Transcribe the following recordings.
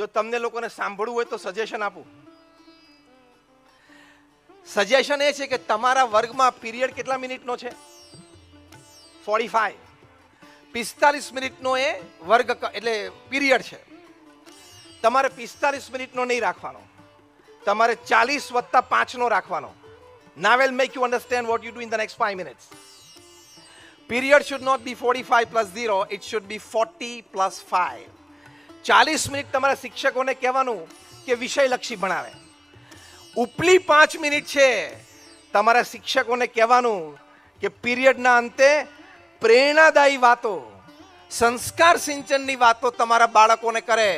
જો તમને લોકોને સાંભળવું હોય તો સજેશન આપું. સજેશન એ છે કે તમારા વર્ગમાં પીરિયડ કેટલા મિનિટનો છે? 45. 45 મિનિટનો એ વર્ગ એટલે પીરિયડ છે. તમારે 45 મિનિટનો નહીં રાખવાનો, તમારે 40 + 5 નો રાખવાનો. Now I'll make you understand what you do in the next 5 minutes. Period should not be 45 + 0, it should be 40 + 5. 40 minute તમારા શિક્ષકોને કહેવાનું કે વિષયલક્ષી ભણાવે. ઉપલી 5 મિનિટ છે તમારા શિક્ષકોને કહેવાનું કે પીરિયડના અંતે પ્રેરણાદાયી વાતો, સંસ્કાર સિંચનની વાતો તમારા બાળકોને કરે.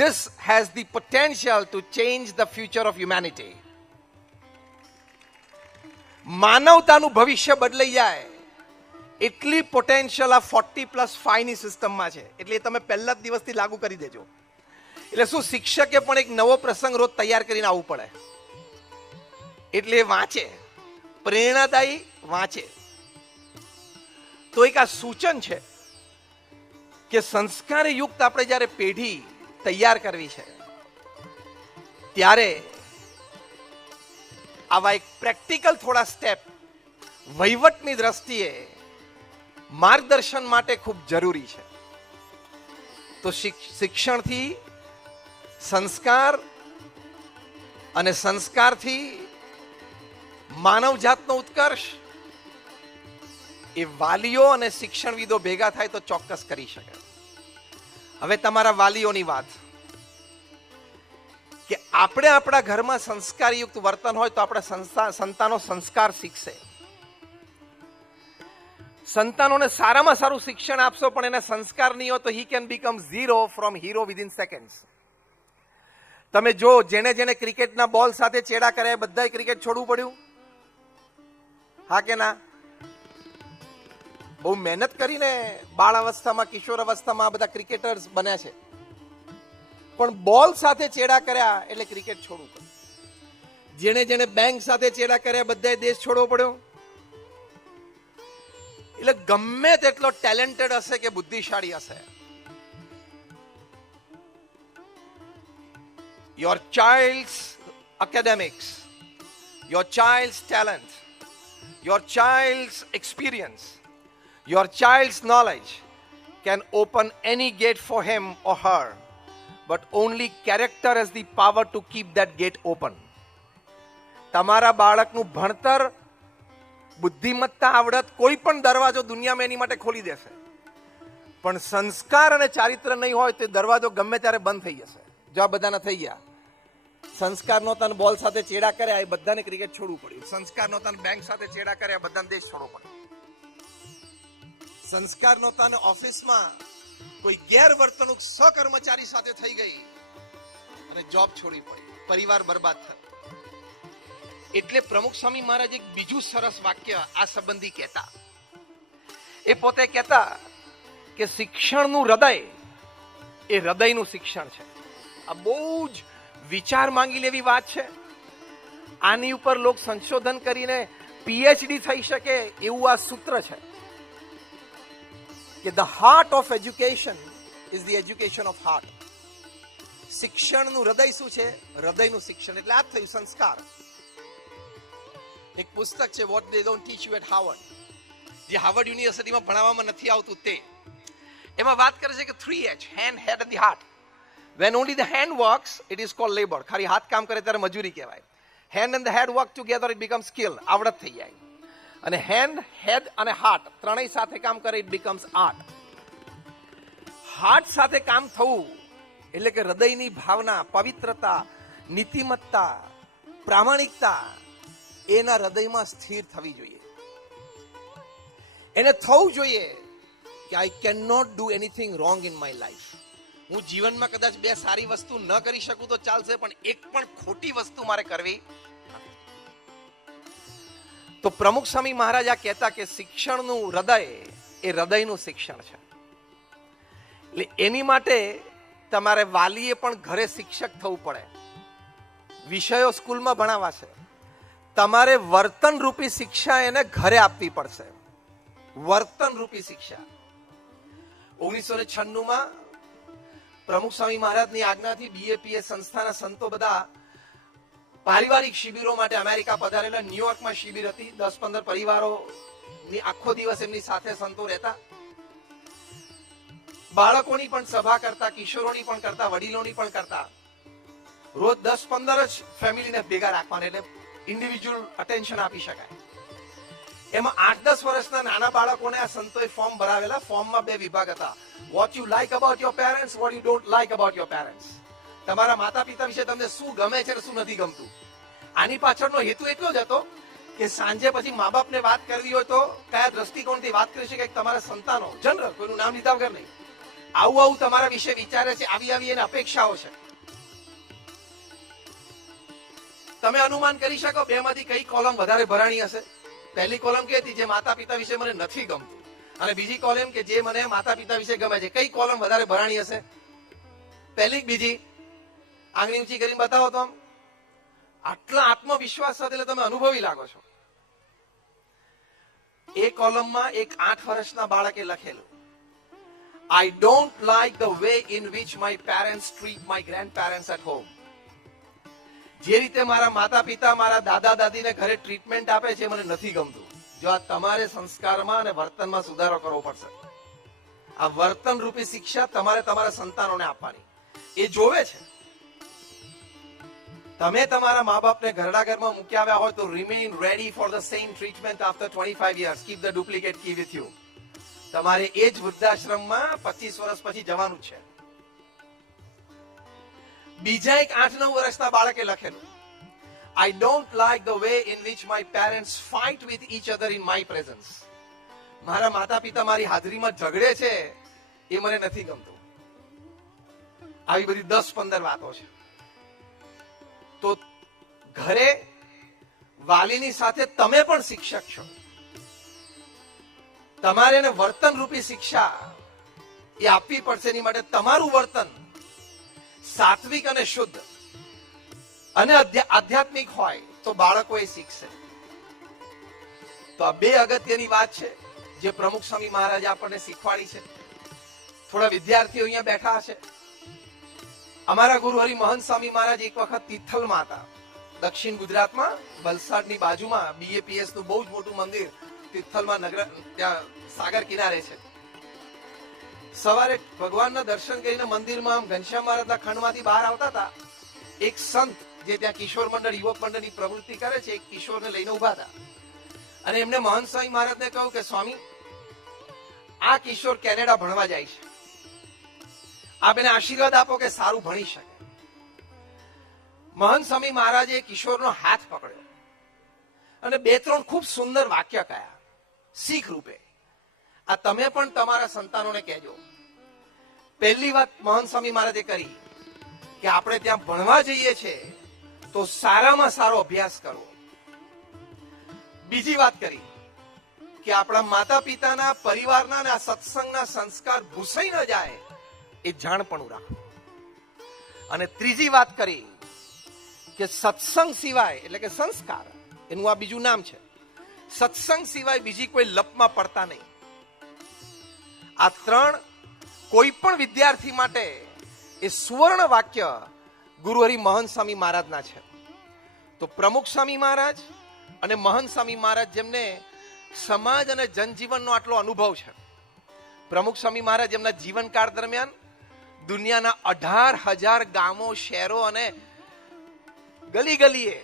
This has the potential to change the future of humanity. માનવતાનું ભવિષ્ય બદલાઈ જાય એટલી પોટેન્શિયલ આ 40 + 5 ની સિસ્ટમમાં છે. એટલે તમે પહેલા જ દિવસથી લાગુ કરી દેજો. એટલે શું, શિક્ષકે પણ એક નવો પ્રસંગ રોજ તૈયાર કરીને આવવું પડે. એટલે એ વાંચે, પ્રેરણાદાયી વાંચે. તો એક આ સૂચન છે કે સંસ્કારી યુક્ત આપણે જ્યારે પેઢી તૈયાર કરવી છે ત્યારે આવા એક પ્રેક્ટિકલ થોડા સ્ટેપ વહીવટની દ્રષ્ટિએ માર્ગદર્શન માટે ખૂબ જરૂરી છે. તો શિક્ષણથી સંસ્કાર અને સંસ્કારથી માનવજાતનો ઉત્કર્ષ એ વાલીઓ અને શિક્ષણવિદો ભેગા થાય તો ચોક્કસ કરી શકે. હવે તમારા વાલીઓની વાત કે આપણે આપણા ઘરમાં સંસ્કારયુક્ત વર્તન હોય તો આપણા સંતાનો સંસ્કાર શીખશે. સંતાનોને સારામાં સારું શિક્ષણ આપશો પણ એને સંસ્કાર નહીં હોય તો he can become zero from hero within seconds. તમે જો જેને જેને ક્રિકેટના બોલ સાથે ચેડા કર્યા બધાએ ક્રિકેટ છોડવું પડ્યું? હા કે ના? બહુ મહેનત કરીને બાળ અવસ્થામાં, કિશોર અવસ્થામાં આ બધા ક્રિકેટર્સ બન્યા છે, પણ બોલ સાથે ચેડા કર્યા એટલે ક્રિકેટ છોડવું પડ્યું. જેને જેને બેંક સાથે ચેડા કર્યા બધાએ દેશ છોડવો પડ્યો. એટલે ગમે તેટલો ટેલેન્ટેડ હશે કે બુદ્ધિશાળી હશે, your child's academics, your child's talent, your child's experience, your child's knowledge can open any gate for him or her, but only character has the power to keep that gate open. તમારા બાળકનું ભણતર, બુદ્ધિમત્તા, આવડત કોઈ પણ દરવાજો દુનિયામાં એની માટે ખોલી દેશે, પણ સંસ્કાર અને ચારિત્ર નહીં હોય તો દરવાજો ગમે ત્યારે બંધ થઈ જશે. જો આ બધાના થઈ ગયા, સંસ્કાર નહોતા બોલ સાથે ચેડા કર્યા એ બધાને ક્રિકેટ છોડવું પડ્યું. સંસ્કાર નહોતા બેંક સાથે ચેડા કર્યા બધાને દેશ છોડવો પડ્યો. સંસ્કાર નહોતા ને ઓફિસમાં કોઈ ગેરવર્તણૂક સહકર્મચારી સાથે થઈ ગઈ અને જોબ છોડવી પડી, પરિવાર બરબાદ થયો. એટલે પ્રમુખ સ્વામી મહારાજ એક બીજું સરસ વાક્ય આ સંબંધી કહેતા. એ પોતે કહેતા કે શિક્ષણનું હૃદય એ હૃદયનું શિક્ષણ છે. આ બહુ જ વિચાર માંગી લેવી વાત છે. આની ઉપર લોક સંશોધન કરીને પીએચડી થઈ શકે એવું આ સૂત્ર છે કે the heart of education is the education of heart. શિક્ષણનું હૃદય શું છે? હૃદયનું શિક્ષણ. એટલે આ જ થયું સંસ્કાર. એક પુસ્તક છે what they don't teach you at Harvard, જે હાર્વર્ડ યુનિવર્સિટીમાં ભણાવવામાં નથી આવતું તે. એમાં વાત કરે છે કે 3H, hand, head and the heart. When only the hand works, it is called labor. ખાલી હાથ કામ કરે ત્યારે મજૂરી કહેવાય. Hand and the head work together, it becomes skill. આવડત થઈ જાય. અને hand, head અને heart ત્રણેય સાથે કામ કરે it becomes art. હાર્ટ સાથે કામ થવું એટલે કે હૃદયની ભાવના, પવિત્રતા, નીતિમત્તા, પ્રામાણિકતા એના હૃદયમાં સ્થિર થવી જોઈએ. એને થવું જોઈએ કે I can not do anything wrong in my life. હું જીવનમાં કદાચ બે સારી વસ્તુ ન કરી શકું તો ચાલશે, પણ એક પણ ખોટી વસ્તુ મારે કરવી નથી. તો પ્રમુખ સ્વામી મહારાજ આ કહેતા કે શિક્ષણનું હૃદય એ હૃદયનું શિક્ષણ છે. એટલે એની માટે તમારે વાલીએ પણ ઘરે શિક્ષક થવું પડે. વિષયો સ્કૂલમાં ભણાવવા છે, તમારે વર્તન રૂપી શિક્ષા એને ઘરે આપવી પડશે. વર્તન રૂપી શિક્ષા. 1996માં પ્રમુખ સ્વામી મહારાજની આજ્ઞાથી BAPS સંસ્થાના સંતો બધા પારિવારિક શિબિરો માટે અમેરિકા પધારેલા. ન્યુયોર્કમાં શિબિર હતી. 10-15 પરિવારોની આખો દિવસ એમની સાથે સંતો રહેતા. બાળકોની પણ સભા કરતા, કિશોરોની પણ કરતા, વડીલોની પણ કરતા. રોજ 10-15 જ ફેમિલીને ભેગા રાખવાના, એટલે ઇન્ડિવિજ્યુઅલ અટેન્શન આપી શકાય. એમાં 8-10 વર્ષના નાના બાળકોને આ સંતોએ ફોર્મ ભરાવેલા. ફોર્મમાં 2 વિભાગ હતા. What you like about your parents, what you don't like about your parents. તમારા માતા પિતા વિશે તમને શું ગમે છે અને શું નથી ગમતું. આની પાછળનો હેતુ એટલો જ હતો કે સાંજે પછી મા બાપને વાત કરવી હોય તો કયા દ્રષ્ટિકોણથી વાત કરી શકે. તમારા સંતાનો, જનરલ, કોઈનું નામ લીધા વગર નહીં, આવું તમારા વિશે વિચારે છે, આવી એને અપેક્ષાઓ છે. તમે અનુમાન કરી શકો 2 માંથી કઈ કોલમ વધારે ભરાણી હશે. પહેલી કોલમ કે હતી જે માતા પિતા વિશે મને નથી ગમતું, અને બીજી કોલમ કે જે મને માતા પિતા વિશે ગમે છે. કઈ કોલમ વધારે ભરાણી હશે? પહેલી કે બીજી? આંગળી ઊંચી કરીને બતાવો તો. આટલા આત્મવિશ્વાસ સાથે એટલે તમે અનુભવી લાગો છો. એ કોલમમાં એક 8 વર્ષના બાળકે લખેલું, I don't like the way in which my parents treat my grandparents at home. જે રીતે મારા માતા પિતા મારા દાદા દાદીને ઘરે ટ્રીટમેન્ટ આપે છે મને નથી ગમતું. જો આ તમારે સંસ્કારમાં અને વર્તનમાં સુધારો કરવો પડશે. આ વર્તન રૂપી શિક્ષા તમારે તમારા સંતાનોને આપવાની. એ જોવે છે. તમે તમારા મા બાપને ઘરડા ઘરમાં મૂકી આવ્યા હોય તો remain ready for the same treatment after 25 years. Keep the duplicate key with you. તમારે એ જ વૃદ્ધાશ્રમમાં 25 વર્ષ પછી જવાનું જ છે. બીજા એક 8-9 વર્ષના બાળકે લખેલું, I don't like the way in which my parents fight with each other in my presence. મારા માતા પિતા મારી હાજરીમાં ઝઘડે છે એ મને નથી ગમતું. આવી બધી 10-15 વાતો છે. તો ઘરે વાલીની સાથે તમે પણ શિક્ષક છો. તમારે એને વર્તન રૂપી શિક્ષા એ આપવી પડશે. એની માટે તમારું વર્તન સાત્વિક અને શુદ્ધ અને આધ્યાત્મિક હોય તો બાળકો એ શીખશે. તો આ 2 અગત્યની વાત છે જે પ્રમુખ સ્વામી મહારાજે આપણને શીખવાડી છે. થોડા વિદ્યાર્થીઓ અહીંયા બેઠા હશે. અમારા ગુરુ હરિ મહંત સ્વામી મહારાજ એક વખત તિથલમાં હતા, દક્ષિણ ગુજરાતમાં, વલસાડની બાજુમાં. BAPS નું બહુ જ મોટું મંદિર તિથલમાં ત્યાં સાગર કિનારે છે. સવારે ભગવાનના દર્શન કરીને મંદિરમાં આમ ઘનશ્યામ મહારાજના ખંડમાંથી બહાર આવતા હતા. એક સંત જે ત્યાં કિશોર મંડળ, યુવક મંડળની પ્રવૃત્તિ કરે છે, એક કિશોરને લઈને ઉભા હતા. અને એમને મહંત સ્વામી મહારાજને કહ્યું કે સ્વામી, આ કિશોર કેનેડા ભણવા જાય છે, આપ એને આશીર્વાદ આપો કે સારું ભણી શકે. મહંત સ્વામી મહારાજે કિશોરનો હાથ પકડ્યો અને 2-3 ખૂબ સુંદર વાક્ય કહ્યા શીખ રૂપે. આ તમે પણ તમારા સંતાનોને કહેજો. પહેલી વાત મહંત સ્વામી મહારાજે કરી કે આપણે ત્યાં ભણવા જઈએ છીએ તો સારામાં સારો અભ્યાસ કરવો. બીજી વાત કરી કે આપણા માતા પિતાના, પરિવારના અને આ સત્સંગના સંસ્કાર ભૂસાઈ ન જાય એ જાણપણું રાખવું. અને ત્રીજી વાત કરી કે સત્સંગ સિવાય, એટલે કે સંસ્કાર, એનું આ બીજું નામ છે, સત્સંગ સિવાય બીજી કોઈ લપમાં પડતા નહીં. આ 3 કોઈ પણ વિદ્યાર્થી માટે એ સુવર્ણ વાક્ય ગુરુ હરિ મહંત સ્વામી મહારાજના છે. તો પ્રમુખ સ્વામી મહારાજ અને મહંત સ્વામી મહારાજ જેમને સમાજ અને જનજીવનનો આટલો અનુભવ છે. પ્રમુખ સ્વામી મહારાજ એમના જીવનકાળ દરમિયાન દુનિયાના 18,000 ગામો, શહેરો અને ગલી ગલીએ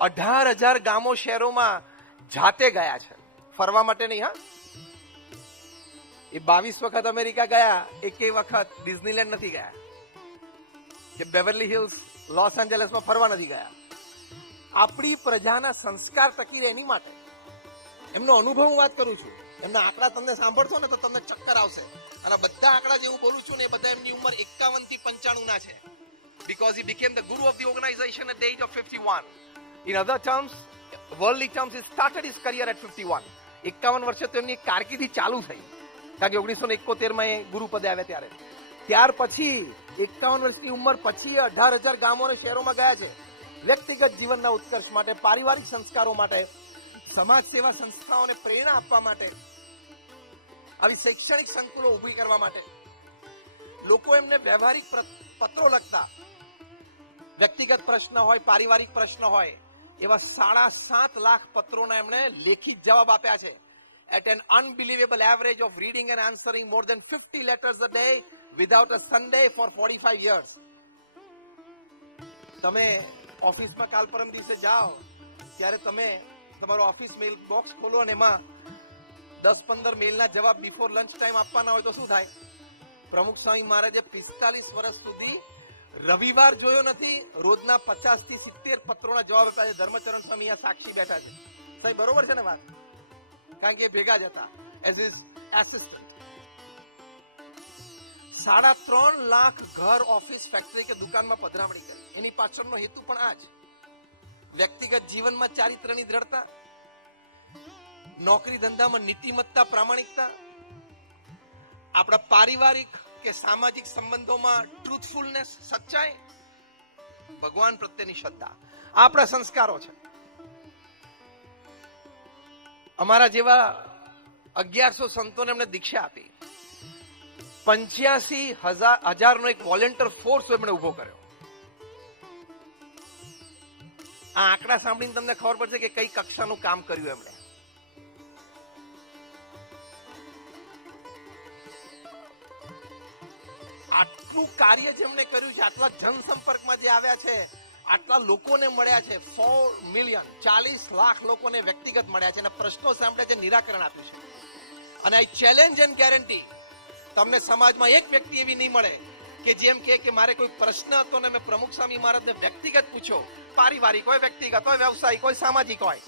18,000 ગામો, શહેરોમાં જાતે ગયા છે. ફરવા માટે નહીં. હા, એ 22 વખત અમેરિકા ગયા, એકેય વખત ડિઝનીલેન્ડ નથી ગયા કે બેવરલી હિલ્સ, લોસ એન્જલસમાં ફરવા નથી ગયા. આપણી પ્રજાના સંસ્કાર ટકી રહે એની માટે. એમનો અનુભવ હું વાત કરું છું. એમના આંકડા તમને સાંભળશો ને તો તમને ચક્કર આવશે. અને બધા આંકડા જે હું બોલું છું ને એ બધા એમની ઉંમર 51 થી 95 ના છે. Because he became the guru of the organization at the age of 51. In other terms, worldly terms, he started his career at 51. 51 વર્ષે તો એમની કારકિર્દી ચાલુ થઈ. કારણ કે 1971માં એ ગુરુ પદે આવ્યા ત્યારે. ત્યાર પછી 51 વર્ષની ઉંમર પછી 18,000 ગામો અને શહેરોમાં ગયા છે. વ્યક્તિગત જીવનના ઉત્કર્ષ માટે, પારિવારિક સંસ્કારો માટે, સમાજ સેવા સંસ્થાઓને પ્રેરણા આપવા માટે, આવી શૈક્ષણિક સંકુલો ઊભી કરવા માટે. લોકો એમને વ્યવહારિક પત્રો લખતા, વ્યક્તિગત પ્રશ્ન હોય, પારિવારિક પ્રશ્ન હોય, એવા 7.5 લાખ પત્રોના એમણે લેખિત જવાબ આપ્યા છે. At an unbelievable average of reading and answering more than 50 letters a day without a Sunday for 45 years. તમે ઓફિસમાં કાલ પરમ દિવસે જાઓ ત્યારે તમે તમારો ઓફિસ મેલ બોક્સ ખોલો અને એમાં 10-15 મેલના જવાબ બિફોર લંચ ટાઈમ આપવાના હોય તો શું થાય? પ્રમુખ સ્વામી મહારાજે 45 વર્ષ સુધી રવિવાર જોયો નથી, રોજના 50 થી 70 પત્રોના જવાબ આપ્યા છે. ધર્મચરણ સ્વામી અહીંયા સાક્ષી બેઠા છે. સાહેબ બરોબર છે ને વાત? કારણ કે એ ભેગા જ હતા એઝ ઇઝ એસિસ્ટન્ટ. 3.5 લાખ ઘર, ઓફિસ, ફેક્ટરી કે દુકાનમાં પધરામણી કરી. એની પાછળનો હેતુ પણ આ જ. વ્યક્તિગત જીવનમાં ચારિત્રની દ્રઢતા, નોકરી ધંધામાં નીતિમત્તા, પ્રામાણિકતા, આપણા પારિવારિક કે સામાજિક સંબંધોમાં ટ્રુથફુલનેસ, સચ્ચાઈ, ભગવાન પ્રત્યેની શ્રદ્ધા, આપણા સંસ્કારો છે. અમારા જેવા 1100 સંતોને એમને દીક્ષા આપી. 85,000 એક વોલેન્ટિયર ફોર્સ એમણે ઉભો કર્યો. આ આંકડા સાંભળીને તમને ખબર પડશે કે કઈ કક્ષાનું કામ કર્યું એમણે. આટલું કાર્ય જેમણે કર્યું છે, આટલા જનસંપર્કમાં જે આવ્યા છે, આટલા લોકોને મળ્યા છે, 4 મિલિયન, 40 લાખ લોકોને વ્યક્તિગત મળ્યા છે અને પ્રશ્નો સાંભળ્યા છે, નિરાકરણ આપ્યું છે. અને આઈ ચેલેન્જ એન્ડ ગેરંટી, તમને સમાજમાં એક વ્યક્તિ એવી નહીં મળે કે જેમ કે મારે કોઈ પ્રશ્ન હતો ને મેં પ્રમુખ સ્વામી મહારાજને વ્યક્તિગત પૂછ્યો, પારિવારિક હોય, વ્યક્તિગત હોય, વ્યવસાયિક હોય, સામાજિક હોય,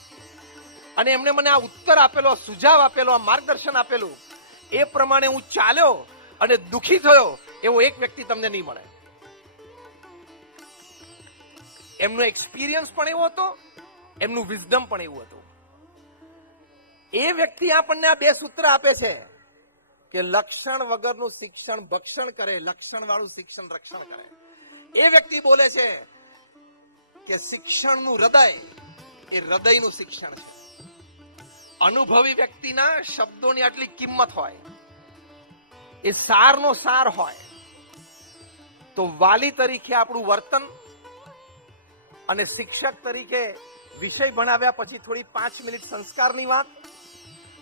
અને એમને મને આ ઉત્તર આપેલો, સુઝાવ આપેલો, આ માર્ગદર્શન આપેલું, એ પ્રમાણે હું ચાલ્યો અને દુઃખી થયો, એવો એક વ્યક્તિ તમને નહીં મળે. એમનો એક્સપિરિયન્સ પણ એવો હતો, એમનું વિઝડમ પણ એવું હતું. એ વ્યક્તિ આપણને આ 2 સૂત્ર આપે છે કે લક્ષણ વગરનું શિક્ષણ ભક્ષણ કરે, લક્ષણ વાળું શિક્ષણ રક્ષણ કરે. એ વ્યક્તિ બોલે છે કે શિક્ષણનું હૃદય એ હૃદયનું શિક્ષણ છે. અનુભવી વ્યક્તિના શબ્દોની આટલી કિંમત હોય, એ સારનો સાર હોય, તો વાલી તરીકે આપણું વર્તન અને શિક્ષક તરીકે વિષય ભણાવ્યા પછી થોડી 5 મિનિટ સંસ્કારની વાત,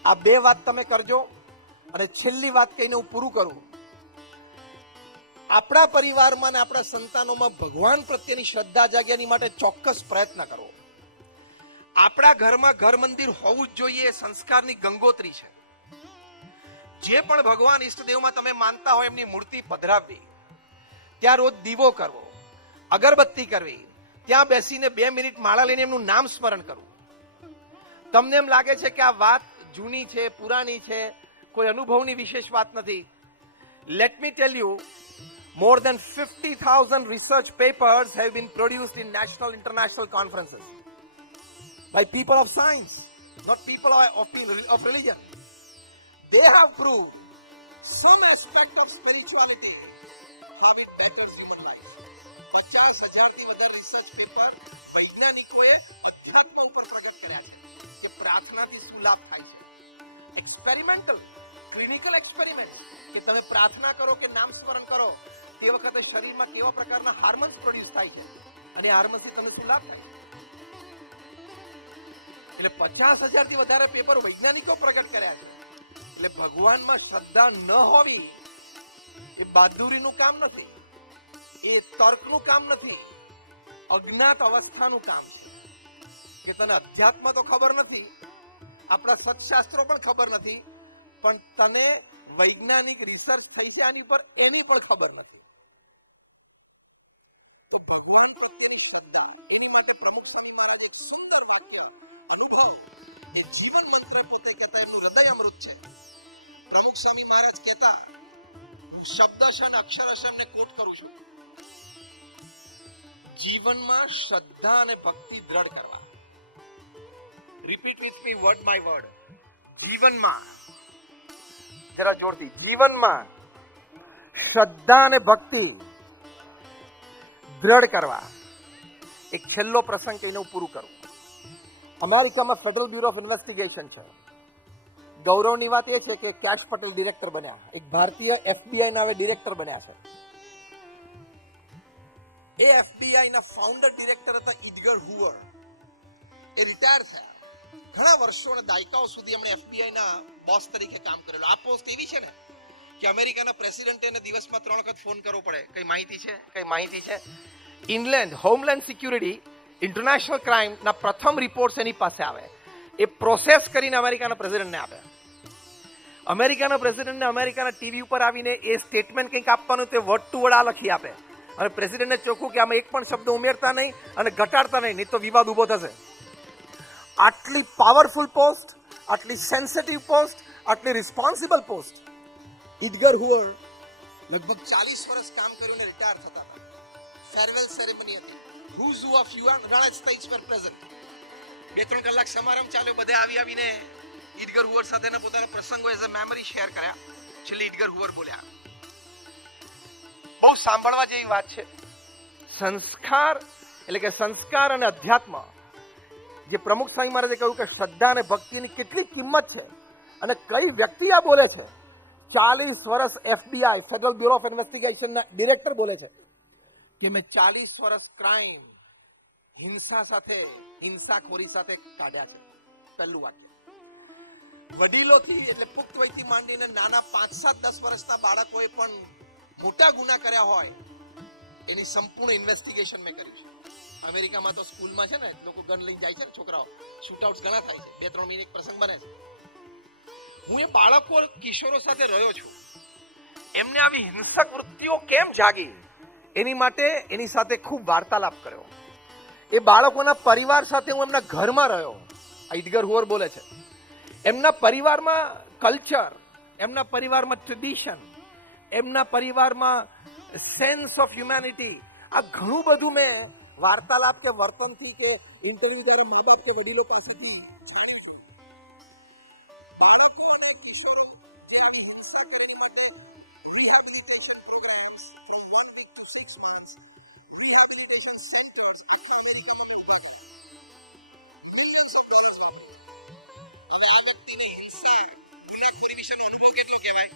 આ 2 વાત તમે કરજો. અને છેલ્લી વાત કહીને હું પૂરું કરું. આપણા પરિવારમાં ને આપણા સંતાનોમાં ભગવાન પ્રત્યેની શ્રદ્ધા જાગે એની માટે ચોક્કસ પ્રયત્ન કરો. આપણા ઘરમાં ઘર મંદિર હોવું જ જોઈએ, એ સંસ્કારની ગંગોત્રી છે. જે પણ ભગવાન ઈષ્ટદેવમાં તમે માનતા હોય એમની મૂર્તિ પધરાવવી, ત્યાં રોજ દીવો કરવો, અગરબત્તી કરવી, ત્યાં બેસીને 2 મિનિટ માળા લઈને એમનું નામ સ્મરણ કરવું. તમને એમ લાગે છે કે આ વાત જૂની છે, પુરાણી છે, કોઈ અનુભવની વિશેષ વાત નથી. Let me tell you, more than 50,000 research papers have been produced in national international conferences by people of science, not people of religion. They have proved some aspect of spirituality, how it betters human life. 50,000 થી વધારે research paper વૈજ્ઞાનિકોએ અધ્યાત્મ ઉપર પ્રગટ કર્યા છે કે પ્રાર્થનાથી શું લાભ થાય છે. એક્સપેરિમેન્ટલ, ક્લિનિકલ એક્સપેરિમેન્ટ્સ, કે તમે પ્રાર્થના કરો કે નામ સ્મરણ કરો તે વખતે શરીરમાં કેવા પ્રકારના હાર્મોન્સ પ્રોડ્યુસ થાય છે અને હાર્મોન્સથી તમને શું લાભ થાય છે. એટલે 50,000 થી વધારે પેપર વૈજ્ઞાનિકો પ્રગટ કર્યા છે. એટલે ભગવાનમાં શ્રદ્ધા ન હોવી એ બહાદુરીનું કામ નથી, એ તર્કનું કામ નથી, અજ્ઞાત અવસ્થાનું કામ છે. કે તને અધ્યાત્મ તો ખબર નથી, આપણા સત્શાસ્ત્રો પણ ખબર નથી, પણ તને વૈજ્ઞાનિક રિસર્ચ થઈ છે આની પર એની પણ ખબર નથી. તો ભગવાન પ્રત્યેની શ્રદ્ધા, એની માટે પ્રમુખ સ્વામી મહારાજ એક સુંદર વાક્ય, અનુભવ, એ જીવન મંત્ર પોતે કહેતા, એમનું હૃદય અમૃત છે. પ્રમુખ સ્વામી મહારાજ કહેતા, હું શબ્દશ અને અક્ષરશ એમને કોટ કરું છું, જીવનમાં શ્રદ્ધા અને ભક્તિ દ્રઢ કરવા. Repeat with me word by word. જીવનમાં, જરા જોરથી, જીવનમાં શ્રદ્ધા અને ભક્તિ દ્રઢ કરવા. એક છેલ્લો પ્રસંગ કહીને હું પૂરું કરું. અમેરિકામાં ફેડરલ બ્યુરો ઓફ ઇન્વેસ્ટિગેશન છે. ગૌરવની વાત એ છે કે કેશ પટેલ ડિરેક્ટર બન્યા, એક ભારતીય FBI ના હવે ડિરેક્ટર બન્યા છે. એ FBI ના ફાઉન્ડર ડિરેક્ટર હતા ઇડગર હુવર. એ રિટાયર થયા. ઘણા વર્ષો અને દાયકાઓ સુધી એમણે FBI ના બોસ તરીકે કામ કરેલું. આ પોસ્ટ એવી છે ને કે અમેરિકાના પ્રેસિડેન્ટે એને દિવસમાં 3 વખત ફોન કરવો પડે, કઈ માહિતી છે. Inland homeland security international crime ના પ્રથમ રિપોર્ટ્સ એની પાસે આવે, એ પ્રોસેસ કરીને અમેરિકાના પ્રેસિડેન્ટને આપે. અમેરિકાના પ્રેસિડેન્ટને અમેરિકાના ટીવી ઉપર આવીને એ સ્ટેટમેન્ટ કંઈક આપવાનું, તે વર્ડ ટુ વર્ડ આ લખી આપે અને પ્રેસિડેન્ટને ચોખ્ખું કે આમાં એક પણ શબ્દ ઉમેરતા નહીં અને ઘટાડતા નહીં તો વિવાદ ઊભો થશે. આટલી પાવરફુલ પોસ્ટ, આટલી સેન્સિટિવ પોસ્ટ, આટલી રિસ્પોન્સિબલ પોસ્ટ. ઇડગર હુવર લગભગ 40 વર્ષ કામ કર્યું ને રિટાયર થતા હતા. ફેરવેલ સેરેમની હતી. Who's who of United States were present. 2-3 કલાક સમારંભ ચાલ્યો. બધે આવીને ઇડગર હુવર સાથેના પોતાના પ્રસંગો એઝ અ મેમરી શેર કર્યા. છેલ્લે ઇડગર હુવર બોલ્યા. બહુ સાંભળવા જેવી વાત છે. સંસ્કાર એટલે કે સંસ્કાર અને અધ્યાત્મ, જે પ્રમુખ સ્વામી મહારાજે કહ્યું કે શ્રદ્ધા અને ભક્તિની કેટલી કિંમત છે અને કઈ વ્યક્તિ આ બોલે છે. 40 વર્ષ FBI ફેડરલ બ્યુરો ઓફ ઇન્વેસ્ટિગેશનના ડિરેક્ટર બોલે છે કે મેં 40 વર્ષ ક્રાઇમ હિંસાખોરી સાથે કાઢ્યા છે. પહેલું વાક્ય. વડીલોથી એટલે પુખ્ત વયથી માંડીને નાના 5-7-10 વર્ષના બાળકોએ પણ મોટા ગુના કર્યા હોય એની સંપૂર્ણ ઇન્વેસ્ટિગેશન મેં કર્યું છે. અમેરિકામાં તો સ્કૂલમાં છે ને લોકો ગન લઈને જાય છે ને, છોકરાઓ શૂટઆઉટ્સ ઘણા થાય છે. 2-3 મહિને એક પ્રસંગ બને છે. હું એ બાળકો કિશોરો સાથે રહ્યો છું. એમને આવી હિંસક વૃત્તિઓ કેમ જાગી એની માટે એની સાથે ખૂબ વાર્તાલાપ કર્યો. એ બાળકોના પરિવાર સાથે હું એમના ઘરમાં રહ્યો. ઇડગર હુવર બોલે છે એમના પરિવારમાં કલ્ચર, એમના પરિવારમાં ટ્રેડિશન, એમના પરિવારમાં સેન્સ ઓફ હ્યુમેનિટી, આ ઘણું બધું મેં વાર્તાલાપ કે વર્તનથી કે ઇન્ટરવ્યુ દ્વારા મા બાપ કે વડીલો પાસેથી જાણ્યું જોયું. બાળકો અને કિશોરો જે આવી હિંસા કરે એની માટે rehabilitation programmes from 1 week to 6 months, rehabilitation centres આખા અમેરિકામાં મેં ઊભા કર્યા, મિલિયન્સ ઓફ ડોલર્સ વાપરીને. હવે આ વ્યક્તિને હિંસા ગુનાખોરી વિશેનો અનુભવ કેટલો કહેવાય?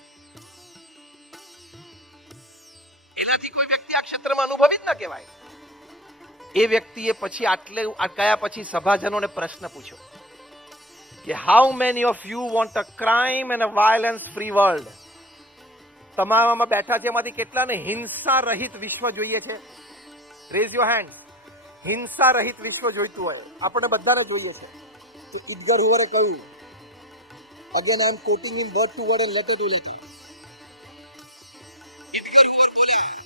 એનાથી કોઈ વ્યક્તિ આ ક્ષેત્રમાં અનુભવી જ ન કહેવાય. એ વ્યક્તિએ પછી કયા પછી સભાજનોને પ્રશ્ન પૂછ્યો કે how many of you want a crime and a violence free world? તમારામાં બેઠા છે એમાંથી કેટલાને હિંસા રહિત વિશ્વ જોઈએ છે? Rays your hands. હિંસા રહિત વિશ્વ જોઈતું હોય, આપણે બધાને જોઈએ છે. તો ઇડગર હુવરે કહ્યું, again I am quoting him word to word and letter to letter. Edgar Hoover બોલ્યા,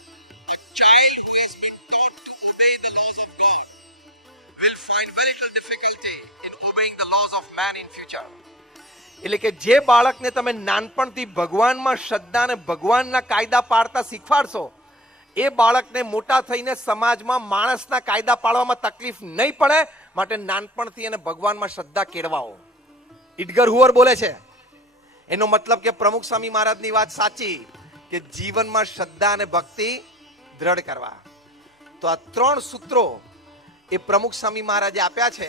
a child who has been taught to obey the laws of God will find very little difficulty in obeying the laws of man in future. એટલે કે જે બાળકને તમે નાનપણથી ભગવાનમાં શ્રદ્ધા અને ભગવાનના કાયદા પાળતા શીખવાડશો, એ બાળકને મોટા થઈને સમાજમાં માણસના કાયદા પાળવામાં તકલીફ નહીં પડે. માટે નાનપણથી એને ભગવાનમાં શ્રદ્ધા કેળવાઓ. ઇડગર હુવર બોલે છે એનો મતલબ કે પ્રમુખ સ્વામી મહારાજની વાત સાચી કે જીવનમાં શ્રદ્ધા અને ભક્તિ દ્રઢ કરવા. તો આ 3 સૂત્રો એ પ્રમુખ સ્વામી મહારાજે આપ્યા છે.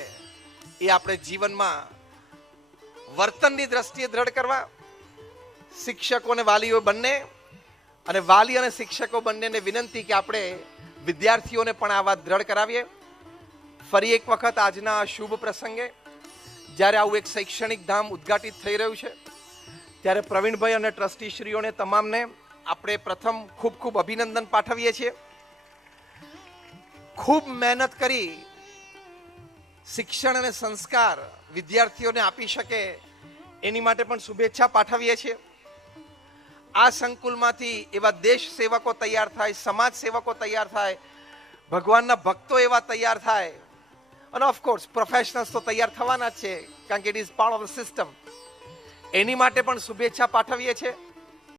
એ આપણે જીવનમાં વર્તનની દ્રષ્ટિએ દ્રઢ કરવા. શિક્ષકો અને વાલીઓ બંને, અને વાલી અને શિક્ષકો બંનેને વિનંતી કે આપણે વિદ્યાર્થીઓને પણ આ વાત દ્રઢ કરાવીએ. ફરી એક વખત આજના શુભ પ્રસંગે જ્યારે આવું એક શૈક્ષણિક ધામ ઉદ્ઘાટિત થઈ રહ્યું છે ત્યારે પ્રવીણભાઈ અને ટ્રસ્ટીશ્રીઓને તમામને આપણે પ્રથમ ખૂબ ખૂબ અભિનંદન પાઠવીએ છીએ. ખૂબ મહેનત કરી શિક્ષણ અને સંસ્કાર વિદ્યાર્થીઓને આપી શકે એની માટે પણ શુભેચ્છા પાઠવીએ છીએ. આ સંકુલમાંથી એવા દેશ સેવકો તૈયાર થાય, સમાજ સેવકો તૈયાર થાય, ભગવાનના ભક્તો એવા તૈયાર થાય, અને ઓફકોર્સ પ્રોફેશનલ્સ તો તૈયાર થવાના જ છે કારણ કે it is part of the system. એની માટે પણ શુભેચ્છા પાઠવીએ છીએ.